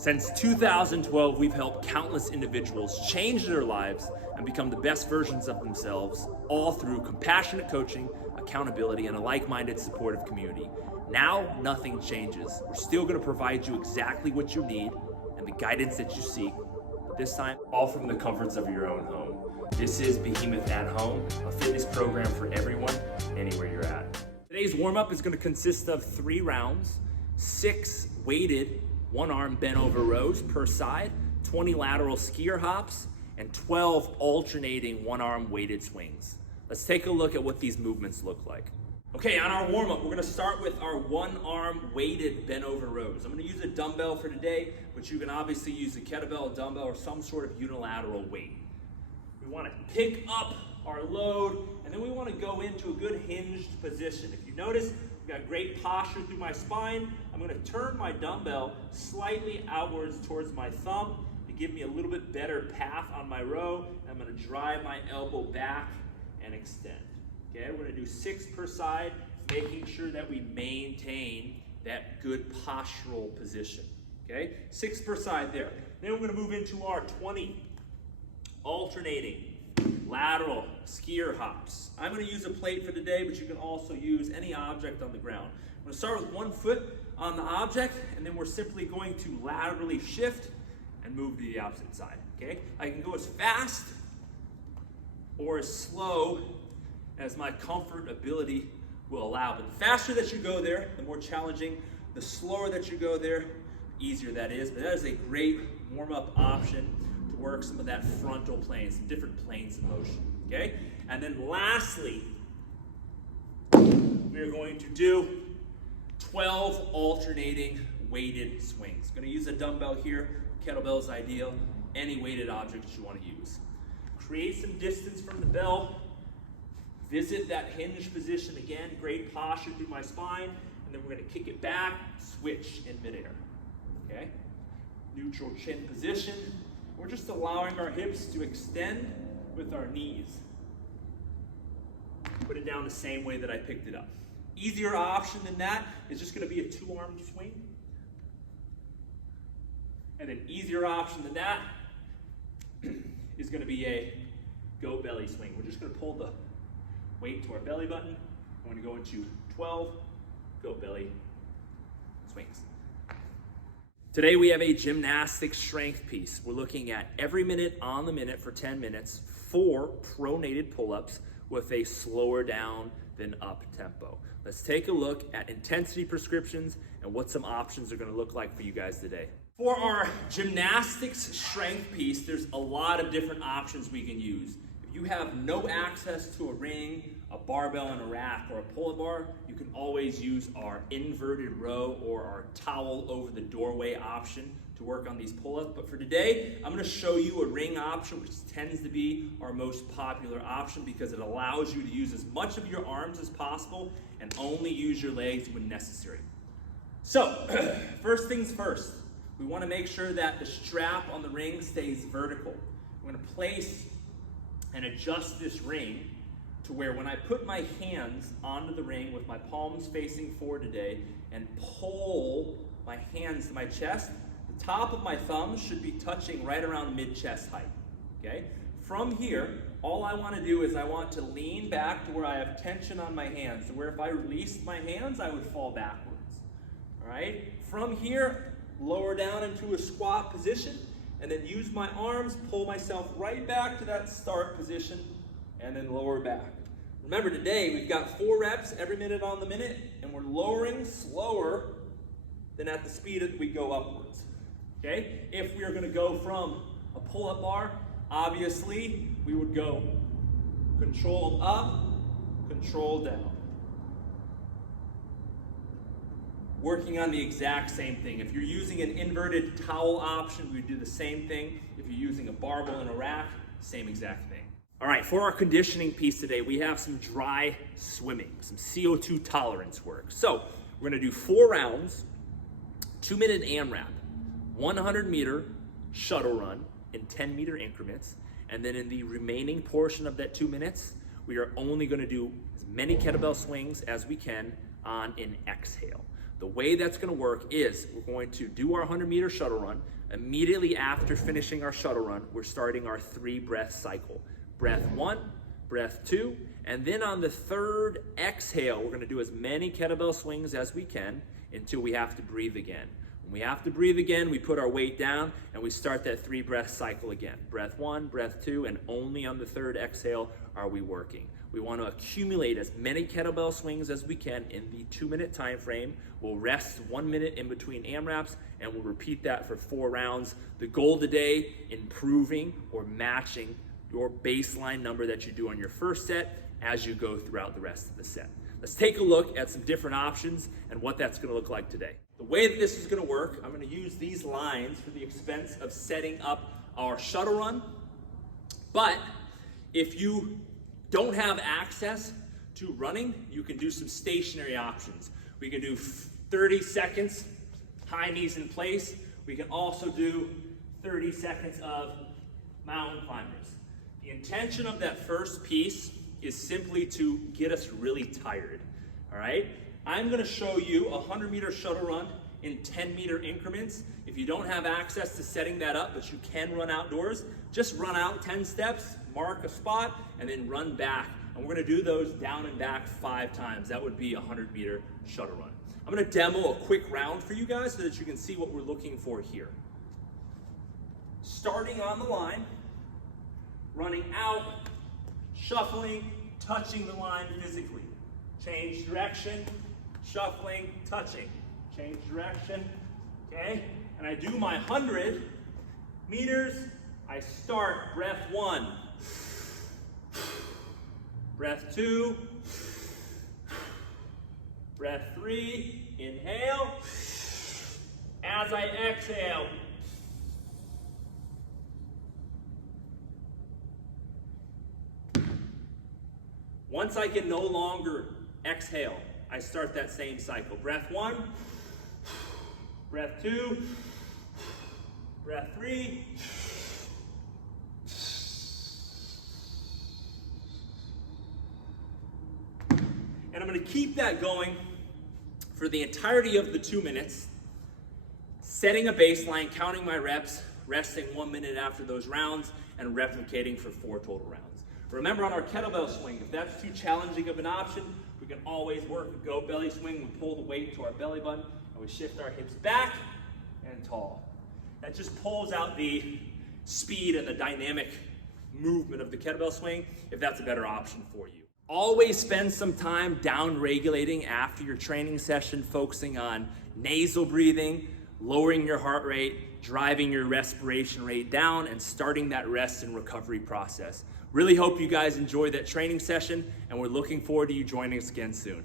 Since 2012, we've helped countless individuals change their lives and become the best versions of themselves, all through compassionate coaching, accountability, and a like-minded supportive community. Now, nothing changes. We're still going to provide you exactly what you need and the guidance that you seek, but this time, all from the comforts of your own home. This is Behemoth at Home, a fitness program for everyone, anywhere you're at. Today's warm-up is going to consist of 3 rounds, 6 weighted one-arm bent-over rows per side, 20 lateral skier hops, and 12 alternating one-arm weighted swings. Let's take a look at what these movements look like. Okay, on our warm-up, we're gonna start with our one-arm weighted bent-over rows. I'm gonna use a dumbbell for today, but you can obviously use a kettlebell, a dumbbell, or some sort of unilateral weight. We wanna pick up our load, and then we wanna go into a good hinged position. If you notice, I've got great posture through my spine. I'm gonna turn my dumbbell slightly outwards towards my thumb to give me a little bit better path on my row. I'm gonna drive my elbow back and extend. Okay, we're gonna do 6 per side, making sure that we maintain that good postural position. Okay, 6 per side there. Then we're gonna move into our 20 alternating lateral skier hops. I'm going to use a plate for today, but you can also use any object on the ground. I'm going to start with 1 foot on the object, and then we're simply going to laterally shift and move to the opposite side. Okay? I can go as fast or as slow as my comfort ability will allow. But the faster that you go there, the more challenging. The slower that you go there, the easier that is. But that is a great warm-up option to work some of that frontal plane, some different planes of motion, okay? And then lastly, we're going to do 12 alternating weighted swings. Going to use a dumbbell here, kettlebell is ideal, any weighted object you want to use. Create some distance from the bell, visit that hinge position again, great posture through my spine, and then we're going to kick it back, switch in midair, okay? Neutral chin position. We're just allowing our hips to extend with our knees. Put it down the same way that I picked it up. Easier option than that is just going to be a 2-arm swing. And an easier option than that is going to be a go belly swing. We're just going to pull the weight to our belly button. I'm going to go into 12 go belly swings. Today we have a gymnastics strength piece. We're looking at every minute on the minute for 10 minutes, 4 pronated pull-ups with a slower down than up tempo. Let's take a look at intensity prescriptions and what some options are gonna look like for you guys today. For our gymnastics strength piece, there's a lot of different options we can use. If you have no access to a ring, a barbell and a rack, or a pull-up bar, you can always use our inverted row or our towel over the doorway option to work on these pull-ups. But for today, I'm going to show you a ring option, which tends to be our most popular option because it allows you to use as much of your arms as possible and only use your legs when necessary. So, first things first, we want to make sure that the strap on the ring stays vertical. We're going to place and adjust this ring to where when I put my hands onto the ring with my palms facing forward today and pull my hands to my chest, the top of my thumbs should be touching right around mid-chest height, okay? From here, all I want to do is I want to lean back to where I have tension on my hands, to where if I released my hands, I would fall backwards, all right? From here, lower down into a squat position, and then use my arms, pull myself right back to that start position, and then lower back. Remember today, we've got 4 reps every minute on the minute, and we're lowering slower than at the speed that we go upwards, okay? If we are gonna go from a pull-up bar, obviously, we would go control up, control down. Working on the exact same thing. If you're using an inverted towel option, we do the same thing. If you're using a barbell and a rack, same exact thing. All right, for our conditioning piece today, we have some dry swimming, some CO2 tolerance work. So we're gonna do 4 rounds, 2-minute AMRAP, 100-meter shuttle run in 10-meter increments, and then in the remaining portion of that 2 minutes, we are only gonna do as many kettlebell swings as we can on an exhale. The way that's gonna work is we're going to do our 100-meter shuttle run. Immediately after finishing our shuttle run, we're starting our 3-breath cycle. Breath 1, breath 2, and then on the 3rd exhale, we're gonna do as many kettlebell swings as we can until we have to breathe again. When we have to breathe again, we put our weight down and we start that 3-breath cycle again. Breath 1, breath 2, and only on the 3rd exhale are we working. We want to accumulate as many kettlebell swings as we can in the 2-minute time frame. We'll rest 1 minute in between AMRAPs, and we'll repeat that for 4 rounds. The goal today, improving or matching your baseline number that you do on your first set as you go throughout the rest of the set. Let's take a look at some different options and what that's going to look like today. The way that this is going to work, I'm going to use these lines for the expense of setting up our shuttle run. But if you don't have access to running, you can do some stationary options. We can do 30 seconds, high knees in place. We can also do 30 seconds of mountain climbers. The intention of that first piece is simply to get us really tired, all right? I'm gonna show you a 100-meter shuttle run in 10-meter increments. If you don't have access to setting that up, but you can run outdoors, just run out 10 steps, mark a spot, and then run back. And we're gonna do those down and back 5 times. That would be a 100-meter shuttle run. I'm gonna demo a quick round for you guys so that you can see what we're looking for here. Starting on the line, running out, shuffling, touching the line physically. Change direction, shuffling, touching. Change direction, okay? And I do my 100 meters. I start breath 1, breath 2, breath 3, inhale. As I exhale, once I can no longer exhale, I start that same cycle. Breath 1, breath 2, breath 3, and I'm going to keep that going for the entirety of the 2 minutes, setting a baseline, counting my reps, resting 1 minute after those rounds, and replicating for 4 total rounds. Remember, on our kettlebell swing, if that's too challenging of an option, we can always work a go belly swing. We pull the weight to our belly button, and we shift our hips back and tall. That just pulls out the speed and the dynamic movement of the kettlebell swing, if that's a better option for you. Always spend some time down regulating after your training session, focusing on nasal breathing, lowering your heart rate, driving your respiration rate down, and starting that rest and recovery process. Really hope you guys enjoyed that training session, and we're looking forward to you joining us again soon.